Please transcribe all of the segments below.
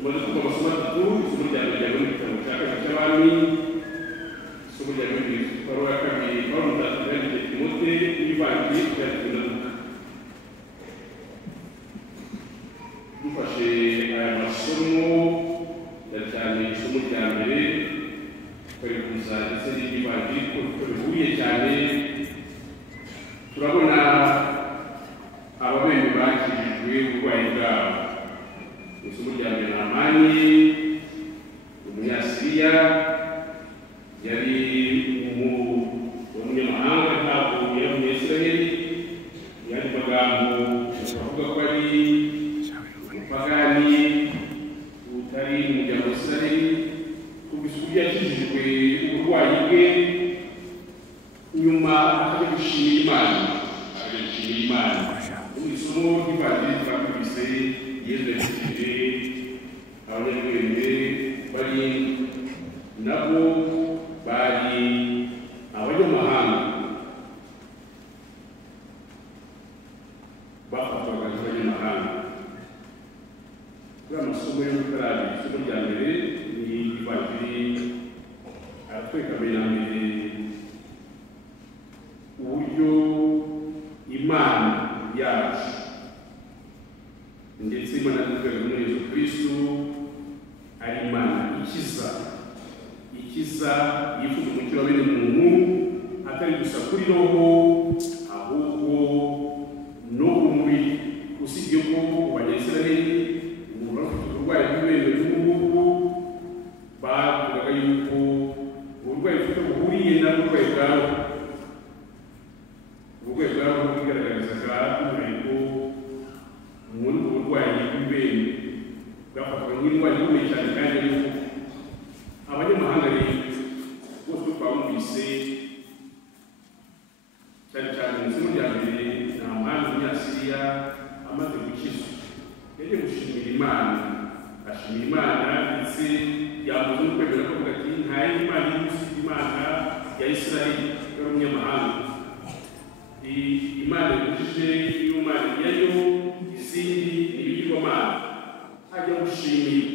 tumaze kuva amasomo atatu isomo rya mbere rya gitabo cya kabiri cy'abami isomo rya kabiri Pawulo ya kabiri Pawulo mutagatifu yandikiye Timote n'ivanjili byanditswe na Luka. Dufashe aya masomo cyane isomo rya mbere kweguza ndetse n'ivanjili ko bihuye cyane. Turabona ababembe bakijijwe uburwayi bwabo. Isomo rya mbere Namani umunyasiriya yari umunyamahanga ntabwo yari umunyasiraheli, yari magambo bavuga ko ari umupagani utari umuryango wa Isiraheli. Kubisa uburyo yakijijwe uburwayi bwe, nyuma akajya gushimira Imana. Mu isomo ry'ivanjili twakubise Yesu yakijije abanyabwenge bari nabo bari abanyamahanga bafatwaga nk'abanyamahanga. Kuri amasomo yo gukaraba isomo rya mbere ni ivanjili aratwereka mbere na mbere uburyo Imana yacu ndetse Imana y'urwego muri Yesu Kristo ari Imana ikiza yifuza umucyo wa bene muntu, atari gusa kuri roho ahubwo no umubiri. Usibye ko Abanyayisiraheli umuntu bafite uburwayi bw'ibere n'ubugugu bavugaga yuko uburwayi bufite buhuriye n'uburwayi bwabo. Uburwayi bwabo bwigaragarizaga by'umwihariko muri ubwo burwayi bw'ibere bwafatwaga nk'indwara ikomeye cyane kandi yuko abanyamahanga rero bose twabumvise cyane cyane mu isomo rya mbere Namani umunyasiriya amaze gukizwa yagiye gushimira Imana, ashimira Imana ndetse yavuze no kwemera ko avuga ati nta yindi Imana iri usibye Imana ya Isiraheli yari umunyamahanga. Imana yujuje y'Imana yayo izindi n'ibigirwamana ajya gushimira.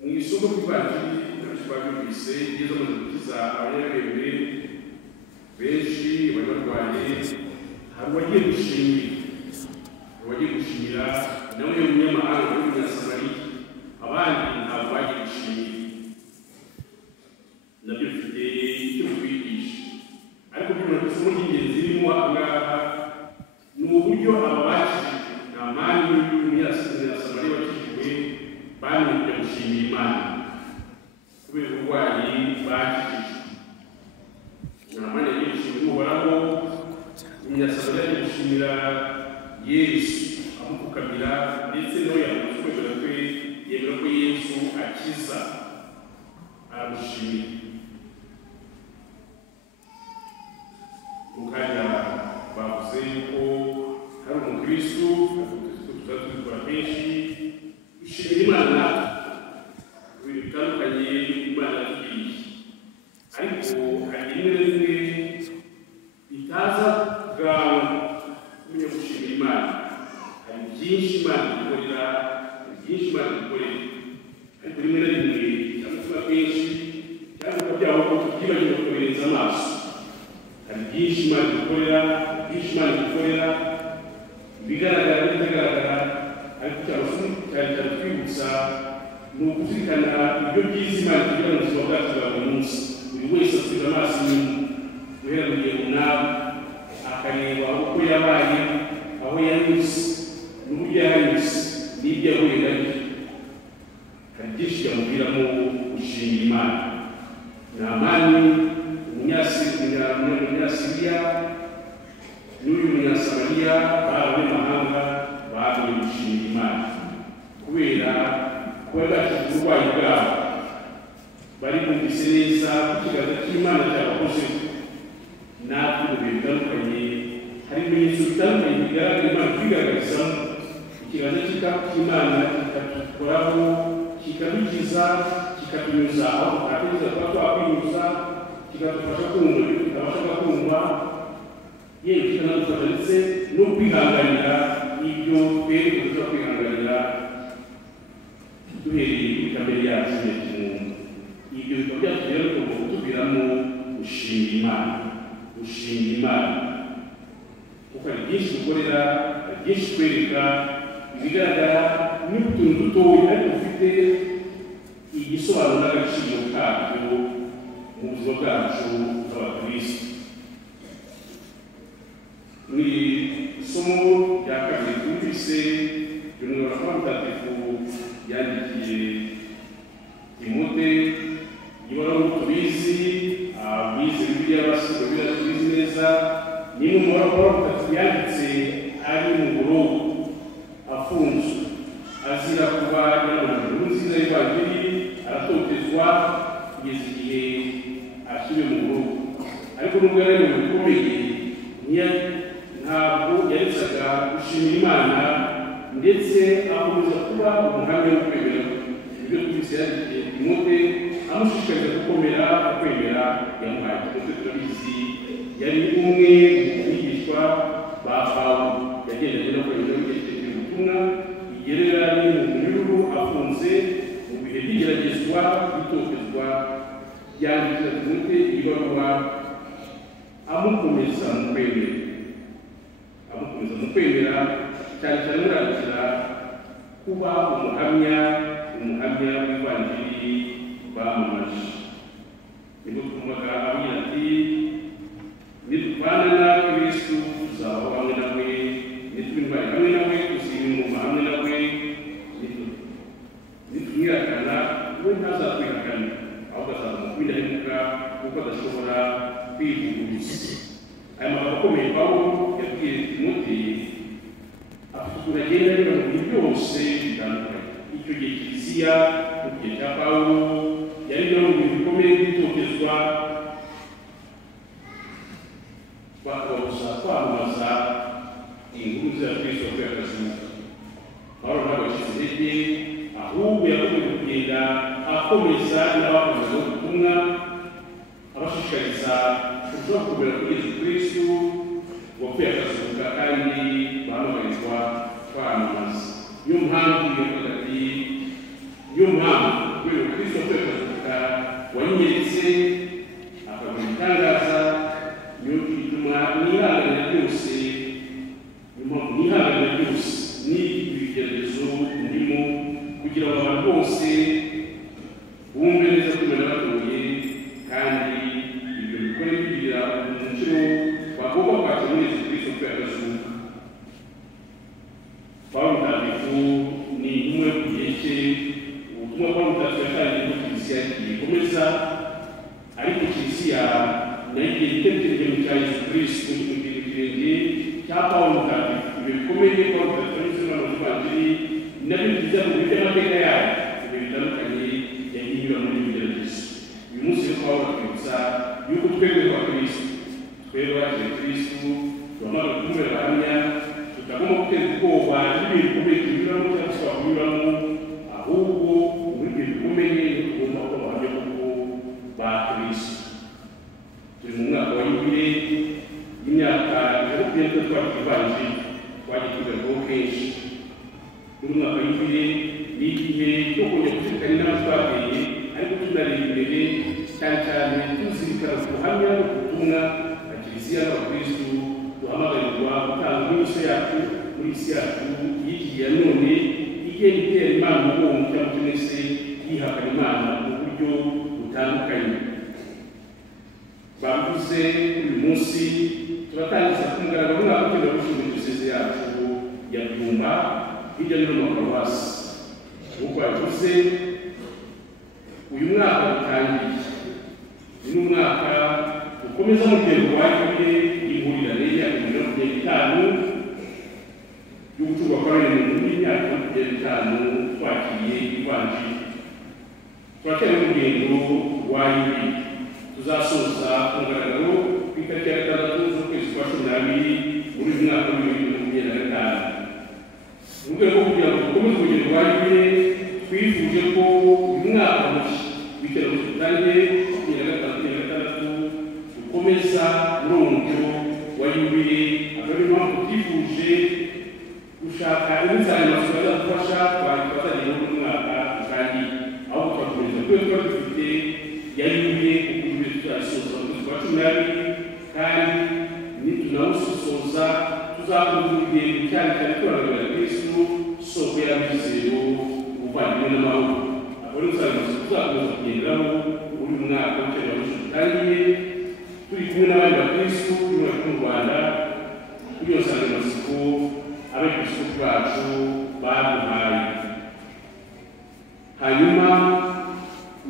Mu isomo ry'ivanjili twabibise Yesu amaze gukiza abanyabwenge benshi bari barwaye, hari uwagiye gushimira nawe y'umunyamahanga w'umunyasamariya, abandi ntabwo bagiye gushimira. Nabyo bifite icyo bitwigisha, ariko by'umwihariko isomo ry'ingenzi ririmo aha ngaha ni uburyo aba bakijijwe Namani n'umunyasamariya wakijijwe bamenye kujya gushimira Imana kubera uburwayi bakijijwe. Namani yagiye gushimira Uhoraho, umunyasamariya yagiye gushimira Yesu amupfukamira, ndetse nawe yavuze kwemera kwe, yemera ko Yesu akiza, aramushimira. Mukanya bavuze yuko hari umukristo tuzatubikora kenshi dushimira Imana ibintu bitandukanye Imana yatugiriye, ariko hari rimwe na rimwe bitaza bwawe kumenya gushimira Imana. Hari byinshi Imana idukorera, ariko rimwe na rimwe cyangwa kenshi cyangwa byaho ko tubyibagirwa kubirenza amaso. Hari byinshi Imana idukorera, bigaragara n'ibitagaragara, ariko cyangwa se cyane twibutsa ni ukuzirikana ibyo byiza Imana igira mu buzima bwacu bwa buri munsi. Buri wese asubiza amaso inyuma guhera mu gihe runaka akareba uko yabaye, aho yanyuze n'uburyo yanyuze n'ibyo yahuye nabyo. Hari byinshi byamubwiramo gushimira Imana. Namani umunyasiriya n'uyu munyasamariya bari abanyamahanga bagiye gushimira Imana kubera kuba bakijijwe uburwayi bwabo. Bari bumvise neza ikiganza cy'Imana cyabakoze. Natwe mu bihe bitandukanye hari ibimenyetso bitandukanye bigaragara Imana twigaragarizamo. Ikiganza cy'Imana kikatukoraho, kikadukiza, kikatunyuza aho tutatekereza kuba twakwinyuza, kikadufasha kumva ibyo tutabashaga kumva, yewe kikanadufasha ndetse no kwihanganira ibyo twebwe dushobora kwihanganira duhereye kuri kamere yacu ya kimuntu. Ibyo bikaba byatuma rero tugomba kutubwiramo gushima Imana kuko hari byinshi dukorera, hari byinshi twereka, ibigaragara n'utuntu dutoya ariko dufite igisobanuro n'agaciro kabyo mu buzima bwacu bw'abakristo. Ni isomo rya kabiri twumvise ry'umwuka mutagatifu yandikiye Timote, ibaruwa tubizi, abize Bibiliya basiga Bibiliya tubizi neza, ni mu mabaruwa mutagatifu yanditse ari mu buroko afunzwe azira kuba yabona inkuru nziza y'Evanjili, aratotezwa kugeza igihe ashyiriwe mu buroko. Ariko nubwo yari mu bikomeye ntabwo yaresaga gushimira Imana ndetse akomeza kuba umuhamya wo kwemera ibyo twese yandikiye Timote, amushishikariza gukomera kwemera yamuhaye. Timote turabizi yari umwe mu bigishwa ba Pawulo, yagendanye no kwemera ibyerekezo ubutumwa, igihe rero yari mu munyururu afunze mu bihe by'igeragezwa bitotezwa, yandikira Timote ibaruwa amukomeza mu kwemera cyane cyane murandikira kuba umuhamya w'Ivanjili bamamaje. Nibwo twumvaga agira ati nituvana na Kristo tuzabaho hamwe nawe, nitwimvane hamwe nawe, tuziyunguma hamwe nawe, nitumwihakana we ntazatwihakana, ahubwo azaza kubidahemuka kuko adashobora kwivuguruza. Aya magambo akomeye Pawulo yabwiye Timote afite ukuntu agenda areba mu bintu byose bitandukanye. Icyo gihe Kiliziya mu gihe cya Pawulo yari no mu bintu bikomeye by'itotezwa, bakababuza kwamamaza inkuru nziza ya Kristo wakuye akazuka. Pawulo ntabwo yashyize intege, ahubwo yakomeje kugenda akomeza n'abakomezaga ubutumwa, abashishikariza kurushaho kumera kuri Yesu Kristo wakuye akazuka kandi bahamagarizwa kwamamaza. Niyo mpamvu yavuga ati kubera Kristo wakuye akazuka wanyeretse akabona ibitangaza, niyo bituma nihanganira byose, n'ibigeragezo ndimo kugira ngo abantu bose bumve neza ko Imana yabatoye kandi ibyo bikore bigira umucyo bagomba kwakira muri Yesu Kristo wakuye akazuka. Pawulo mutagatifu ni umwe ku gihe cye, ubutumwa Pawulo mutagatifu yatangiye muri Kiliziya gikomeza, ariko Kiliziya nayo igihe gitekereje mu cya Yesu Kristo mu gihe kirenge cya Pawulo mutagatifu. Ibyo bikomeye Pawulo mutagatifu yanyuze mu Evanjili nabyo byiza mu bihe by'amateka yayo, ibyo bitandukanye yagiye inyura muri ibigeragezo. Uyu munsi rero Pawulo atwibutsa yuko twebwe kwa Kristo, twebwe bakiriye Kristo, turamaze kumubera abahamya, tutagomba guteza ubwoba n'ibintu bikomeye tunyuramo cyangwa se twakunyuramo, ahubwo muri ibyo bikomeye tugomba kuba abahamya kuko ba Kristo. Turi mu mwaka wa Yubile y'imyaka makumyabiri twakira Ivanjili, twagiye tugarukaho kenshi. Muri mwaka wa Yubile ni igihe cyo kongera kuzirikana inama twateye, ariko tunareba imbere cyane cyane tuzirikana ku buhamya no ku butumwa bwa Kiliziya n'abakristo duhamagarirwa gutanga imico yacu muri isi yacu y'iki gihe none igenda itera Imana umugongo cyangwa se mwese yihakana Imana mu buryo butandukanye. Bavuze uyu munsi turatangiza ku mugaragaro umwaka ugenda gushinga diyoseze yacu ya Byumba hirya no hino mu maparuwasi. Nk'uko yavuze uyu mwaka utangiye, ni umwaka ukomeza mu rugendo rwa Yubile y'impurirane ya 2025 yo gucurwa kwa bene muntu y'imyaka 2025 twakiriye Ivanjili. Turacyari mu rugendo rwa Yubile, tuzasoza ku mugaragaro ku itariki ya 6 z'ukwezi kwa 12 muri uyu mwaka wa 2025. Mu rwego rwo kugira ngo dukomeze urugendo rwa Yubile, twifuje ko uyu mwaka mushya w'iterambere dutangiye 2026 dukomeza muri uwo mujyo wa Yubile, akaba ariyo mpamvu tutifuje gushaka insanganyamatsiko yazadufasha twazagenda muri mwaka kandi aho twakomeza kuko twari dufite yayuye ukuntu turasoza mu kwa 12 kandi nitunawusoza tuzakomeza urugendo cyane cyane turagaragara Kristo soko y'amizero ubuvandimwe n'amahoro abo insanganyamatsiko tuzakomeza kugenderaho muri mwaka w'utangiye turi kumwe n'abandi bakristo mu Rwanda kuri iyo nsanganyamatsiko abepiskopi bacu baduhaye. Hanyuma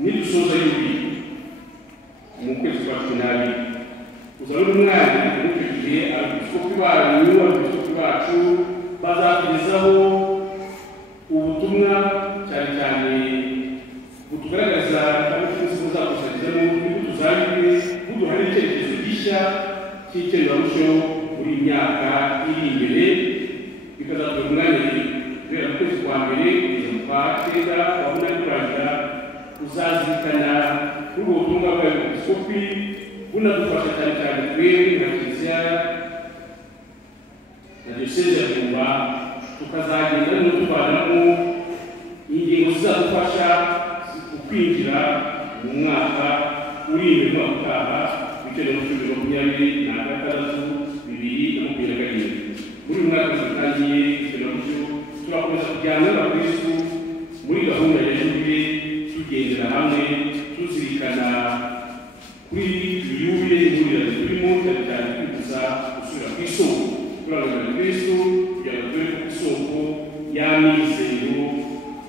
nidusoza yubi mu kwezi kwa 12 uzabona umwanya mukwiye abepiskopi bacu bazatugezaho ubutumwa cyane cyane butugaragaza abepiskopi muzakusanyiriza mu tuzabire buduhari icyerekezo gishya cy'icyengeranyo muri myaka iri imbere bikazatuma umwanya kubera kwezi kwa mbere kugeza mu kwa cyenda wabona kurangira uzazirikana kuri ubwo butumwa bw'abepiskopi bunadufasha cyane cyane twebwe nka kiliziya na diyoseze ya Byumba tukazagenda n'utwanamo ingingo zizadufasha kwinjira mu mwaka uri imbere mu utaha w'icyerekezo cya 2026 muri mwaka dutangiye turakomeza kujyana n'abakristo muri gahunda ya Jubile tugendera hamwe tuzirikana kuri Jubile y'ihuriro turimo cyane cyane kwibuza gusubira ku isoko turagaragara Kristo kugira ngo tube ku isoko y'amizero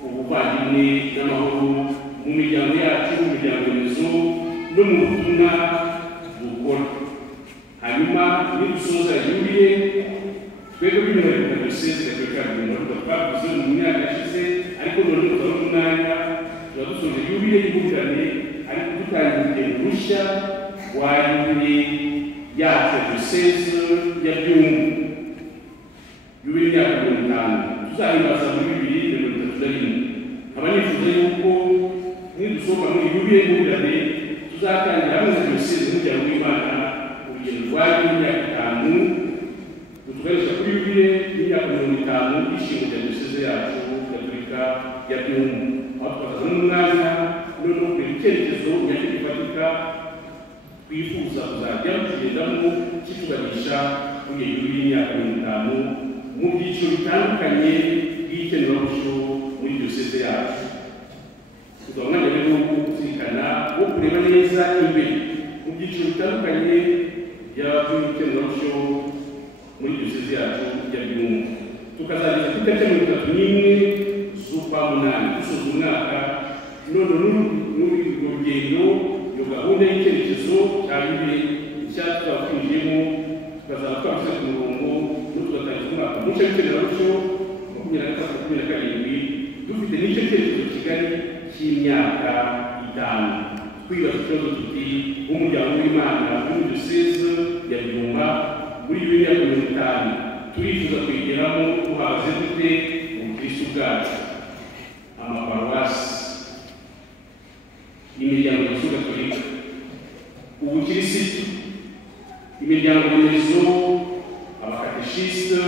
ubuvandimwe n'amahoro mu miryango yacu mu miryango remezo no mu butumwa bukora. Hanyuma nidusoza Jubile twebwe bimwe mu diyoseze gatolika ya Byumba twavuze mu myaka yashize ariko none tuzabona umwanya turadusoje Jubile y'ubugane ariko dutangira urugendo rushya rwa Jubile yacu ya diyoseze ya Byumba. Jubile y'imyaka 50 tuzahimbaza muri 2031. nkaba nifuza yuko nidusohoka muri Jubile y'ubugane tuzatangira hamwe na diyoseze n'umuryango w'Imana urugendo rwa imyaka 5 tuganisha kuri Jubile y'imyaka 50 y'ishingo rya diyoseze yacu gatolika ya Byumba aho twazana n'umwanya noneho buri cyerekezo nyacyo gifatika twifuza kuzajya tugendamo kituganisha kuri Jubile y'imyaka 50 mu byiciro bitandukanye by'ikeneramusho muri diyoseze yacu. Tuzabona rero kuzirikana wo kureba neza imbere mu byiciro bitandukanye by'ikeneramusho muri diyoseze yacu ya Byumba. Tukazageza ku itariki 31 z'ukwa munani dusoza umwaka none n'uri urugendo iyo gahunda y'icyerekezo cya Jubile nshya twatwinjiyemo tukazaba twashyize ku murongo tugatangiza umwaka mushya w'icyeneramusho 2027 dufite n'icyo cyerekezo kigali cy'imyaka 5 twibaza ikibazo tuti nk'umuryango w'Imana muri diyoseze ya Byumba muri 2050 turifuza kwigeramo tuhagaze dute ubukristo bwacu amaparuwasi imiryango gatolika ubukirisitu imiryango remezo abakateshiste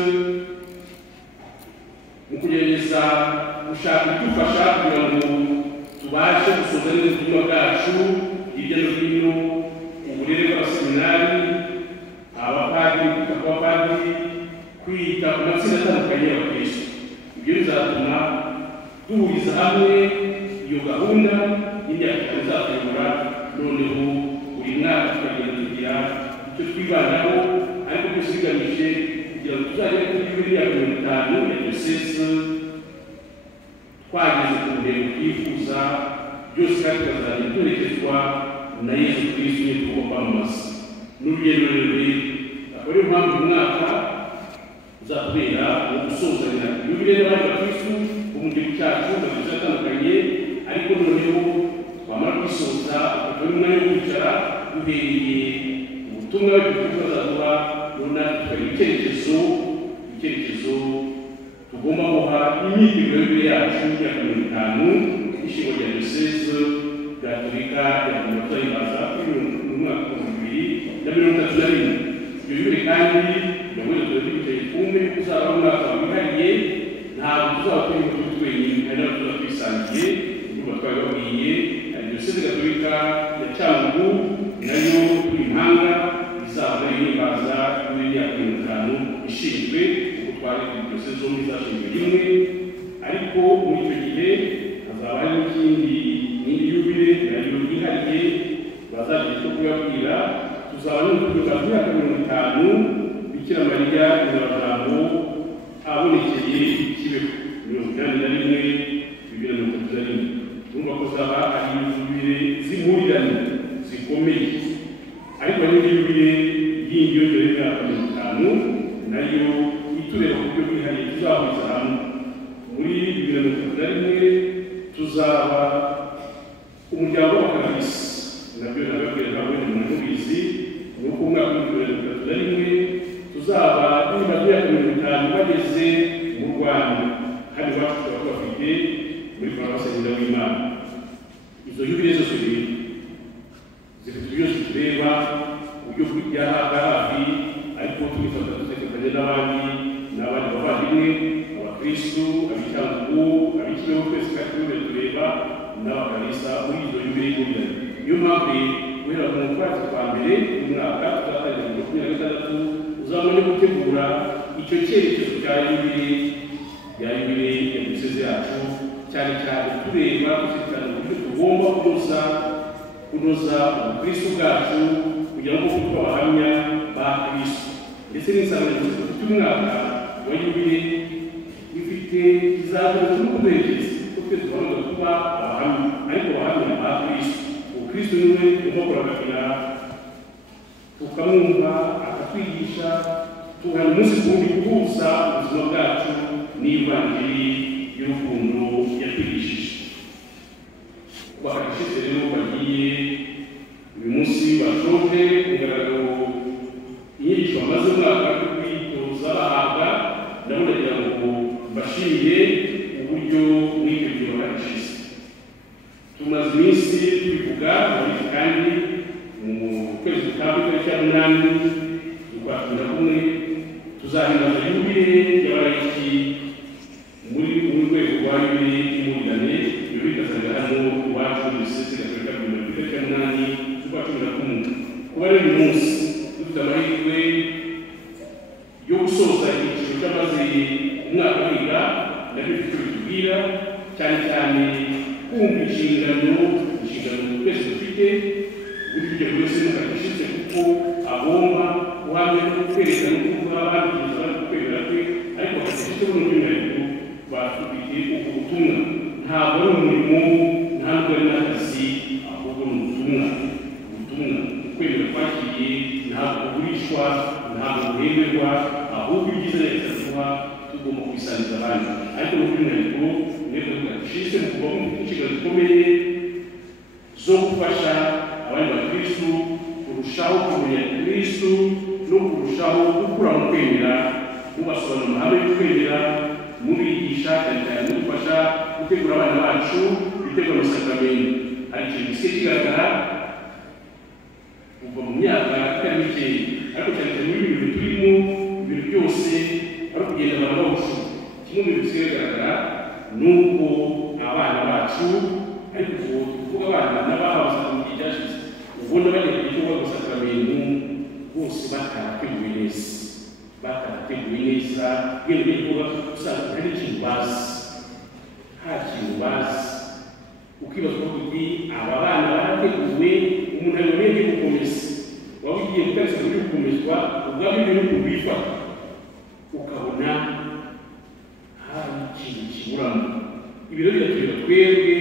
mu kugerageza gushaka idufasha kugira ngo tubashe gusoza neza ubutumwa bwacu hirya no hino uburere bw'abaseminari abapadiri kwita ku bapadiri kwita ku matsinda atandukanye y'abakristo. Ibyo bizatuma duhuriza hamwe iyo gahunda y'imyaka 5 izatuyobora noneho buri mwaka tukagenda tugira icyo twibandaho ariko byose bigamije kugira ngo tuzagere kuri Jubile y'imyaka 50 ya diyoseze twageze ku ntego twifuza byose kandi tukazajya turekezwa na Yesu Kristo niyo tugomba kwamamaza n'urugendo rurerure. Akaba ariyo mpamvu umwaka uzatubera wo gusozanya Jubile n'abandi bakristo bo mu gihugu cyacu bagize atandukanye ariko noneho twamara kwisoza tukabona umwanya wo kwicara duhereye ubutumwa bw'uzaduha runaka tukagira icyerekezo tugomba guha imyiteguro y'Jubile yacu y'imyaka 50 y'ishingo rya diyoseze gatolika ya Byumba tuzahimbaza kuri mu mwaka wa 2031. ibyo yubile kandi ndabona turabicaye kumwe kuzaba umwaka wihariye ntabwo tuzaba turi mu gihugu twenyine hari n'abo tuba twisangiye ubwo twababwiye diyoseze gatolika ya Cyangugu nayo turi impanga izaba yihimbaza muri myaka 50 ishinzwe uko twari diyoseze zombi zashinzwe rimwe ariko muri icyo gihe hazaba hari n'indi yubile nayo yihariye bazagiye cyo kuyabwira tuzaba n'urukundo rwa myaka 50 Bikira Mariya n'abajambo abonekeye Kibeho 2021 urumva ko zaba ari yubile z'impurirane zikomeye ariko n'iyubile yindi yongera imyaka 50 nayo itureba ku buryo bwihariye tuzahuriza hamwe muri 2021 tuzaba umuryango wa Kabisi nabyo nababwira ntabwo ni umuntu ubizi nuko umwaka w'2021 tuzaba n'imbaga ya 50 bageze mu Rwanda kandi bacu bafite muri Paruwasi Nyinawimana izo yubile zose zifite byose tureba uburyo bw'ibyaha hafi ariko tubifata tuzerekanye n'abandi bavandimwe abakristu ab'Icyangugu ab'ikibeho twese kandi tureba n'abakalisa muri izo yubile y'ubwirane niyo mpamvu guhera mu kwezi kwa mbere umwaka tuzatangira 2026 uzabone gutegura icyo cyerekezo cya yubile ya diyoseze yacu cyane cyane tureba tuzirikana uburyo tugomba kunoza ubukristo bwacu kugira ngo kuko abahamya ba Kristo ndetse n'insanganyamatsiko y'umwaka wa yubile ifite izagaragaza no kuberekeza ko twese tugomba kuba abahamya ariko abahamya ba Kristo Kristo niwe ugomba kugira tukamwumva akatwigisha tugana umunsi ku wundi guhuza ubuzima bwacu n'ivanjiri y'urukundo yatwigishije bakagishyize rero bagiye uyu munsi bashoje kugaragara inyigisho bamaze umwaka wo kwitoza bahabwa nabo ndagira ngo bashimiye uburyo mwiteguye bakagishyize tumaze iminsi tubivuga kandi mu kwezi gutandukanye cya 8 ukwakira kumwe tuzahimbaza yubile y'abarayiki muri rwego rwa yubile y'impurirane bikazagera hano iwacu diyoseze gatolika ya Nyinawimana z'ukwa 11 kuba ari uyu munsi dufite amahirwe yo gusoza icyiciro cy'amaze umwaka wiga nabyo bitubwira cyane cyane kumva inshingano twese dufite buri gihe wese n'akagishyize kuko agomba guhamya no kwerekana no kuba babigeza kwemera kwe ariko bakagishyize buno by'umwihariko bafite ubwo butumwa ntabwo ari umurimo ntabwo ari n'akazi ahubwo ni ubutumwa kwemera kwakiriye ntabwo kugurishwa ntabwo guhemberwa ahubwo ibyiza leta tuba tugomba kubisangiza abandi ariko mu by'umwihariko nibwo tukagishyize mu kuba mu inshingano zikomeye zo gufasha abandi bakristu kurushaho kumenya Kristu no kurushaho gukura mu kwemera mubasobanura amahame yo kwemera mubigisha cyane cyane mudufasha gutegura abana bacu bitegura amasakramentu hari ikintu gisigaye kigaragara kuva mu myaka itari mike ariko cyane cyane muri ibi turimo ibintu byose ari kugenda barabawusha kimwe mu bintu bisigaye bigaragara ni uko abana bacu ariko tuvuga abana n'abahawe mu gihe cyashize ubona bajya ku gikorwa gusakramentu bose batarateguwe neza yewe n'igikorwa usanga hari ikintu bazi nta kintu bazi ukibaza ko tuti aba bana barateguwe umuntu ayoboye gukomeza waba ugiye gutarisa muri gukomezwa ubwabyo ibintu bifata ukabona hari ikintu kiburamo ibiro biratureba twebwe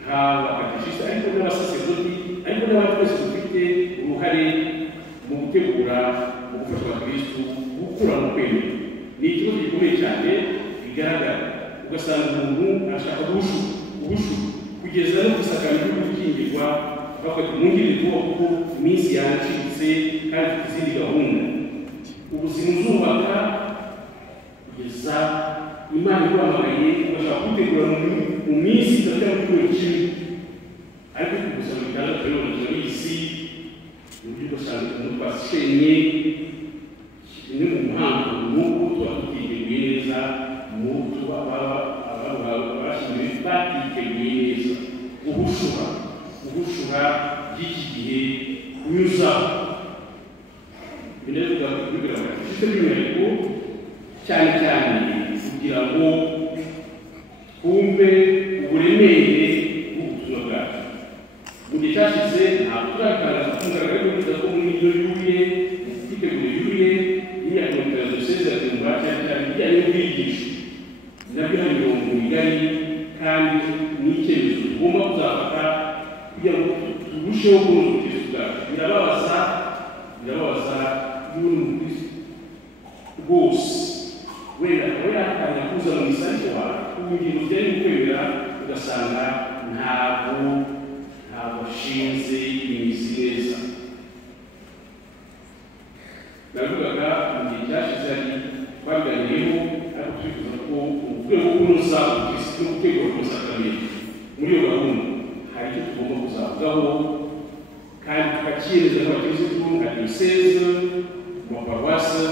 nk'abakatishisi ariko n'abasaserdoti ariko n'abandi bose dufite uruhare mu gutegura mu gufasha abakristu gukura mu kwemera ni ikibazo gikomeye cyane bigaragara ugasanga umuntu ashaka ubushu kugeza no gusakara no gukingirwa bafata umwungirire vuba kuko iminsi yacitse kandi ifite izindi gahunda ubuzima uzubaka kugeza Imana ibahamagaye ugashaka kubitegura mu minsi itatu cyangwa icyumweru kimwe ariko kugusaba bitandatu rero turabizi uburyo ugasanga umuntu twashenye bineza kugira ngo ifite by'umwihariko cyane cyane kugira ngo twumve uburemere bw'ubutumwa bwacu. Mu gihe cyashize ntabwo turagaragaza kugaragara neza ko muri iyo yuriye twitegura yuriye imyaka 36 yatumva cyane cyane bijyanye n'ubwigisho nabyo hari imirongo migari kandi n'icyemezo tugomba kuzafata kugira ngo turusheho kunoza ubukristo bwacu. Birababaza y'umukristo rwose wenda akaba yatangira kuza mu misariko wawe ku ngingo zijyanye no kwemera ugasanga ntabwo ashinze imizi neza. Navugaga mu gihe cyashize ari twabiganiyeho ariko twifuza ko mu rwego rwo kunoza ubukristo no gutegura amasakaramentu muri iyo gahunda hari icyo tugomba kuzavugaho kandi tukakiyemeza nk'abakirisitu nka diyoseze mu maparuwasi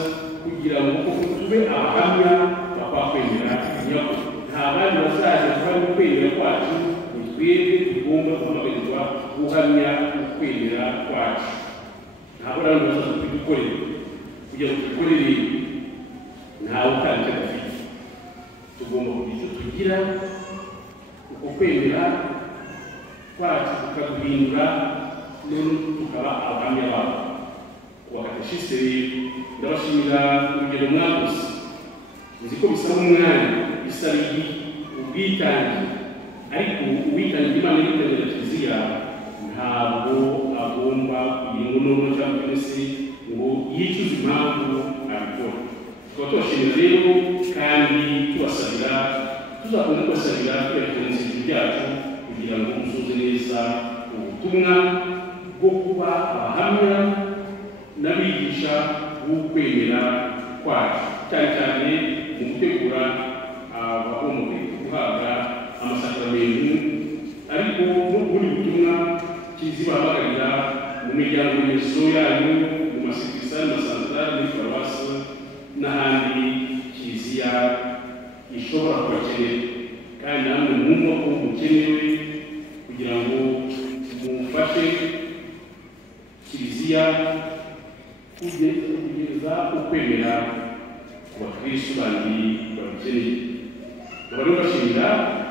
kugira ngo tube abahamya bakwakwemera nyako. Nta bandi bazaza kuba kwemera kwacu ni twebwe tugomba guhamagarirwa guhamya ukwemera kwacu. Ntabwo rero bazaza kubidukorera kugira ngo dukorere ntawe utanga icyo adafite. Tugomba kugira icyo tugira uko kwemera kwacu tukaduhindura none tukaba abahamya babo. Wakateshiste ndabashimira urugero mwakoze. Nzi ko bisaba umwanya, bisaba ubwitange, ariko ubwitange Imana yitangira Kiliziya ntabwo agomba kugira ngo n'umuntu cyangwa se ngo yicuze impamvu abikora. Tukaba tubashimira rero kandi tubasabira tuzakunda kubasabira twerekana inzira byacu kugira ngo musoze neza ubutumwa bwo kuba abahamya n'abigisha b'ukwemera kwacu, cyane cyane mu gutegura abagomba guhabwa amasakaramentu, ariko n'ubundi butumwa Kiliziya bahamagarira mu miryango remezo yanyu, mu masekisari, masantarari, muri paruwasi n'ahandi Kiliziya ishobora kubakenera. Kandi namwe mwumva ko mukenewe kugira ngo mufashe Kiliziya kugeza ukwemera ku bakristo bandi babikeneye. Bari bashimira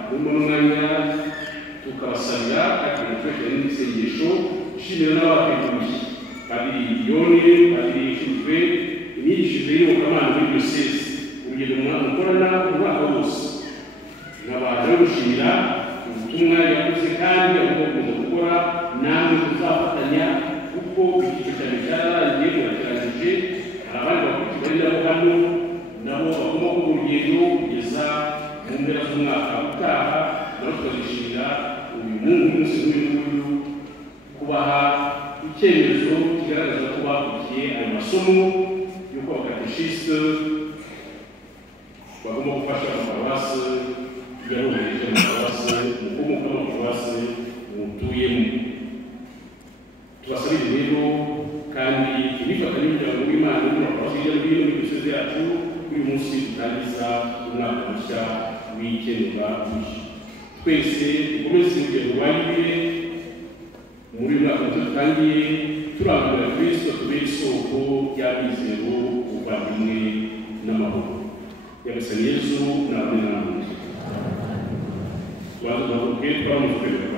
mu mwanya tukabasabira kandi twese n'isengesho ishimira n'abateguye kandi yone kandi ishizwe imyigishirize y'Iyobokamana muri diyoseze urugendo mukorana umwaka wose. Nk'abantu gushimira ubutumwa yakoze kandi agomba gukora namwe tuzafatanya kuko igice cyane cyararangiye murakirangije. Abandi bakurikira nabo hano nabo bagomba kuba urugendo kugeza mu mpera z'umwaka utaha. Nabo tukazishimira umunsi w'uyu kubaha icyemezo kigaragaza ko bakurikiye ayo masomo y'uko abakateshiste bagomba gufasha amaparuwasi yarohereje amaparuwasi mukomoka amaparuwasi mutuyemo. Tubasabire rero kandi ibifatanya n'umuryango w'Imana n'amaparuwasi hirya no hino muri diyoseze yacu uyu munsi dutangiza umwaka mushya w'ikenura mushya. Twese dukomeze urugendo rwanyuye muri uyu mwaka muto dutangiye turangurira Kristo tubere isoko y'amizero, ubuvandimwe n'amahoro. Nyagasani Yesu namwe namwe tubanza tuvuge twaramuze kwemera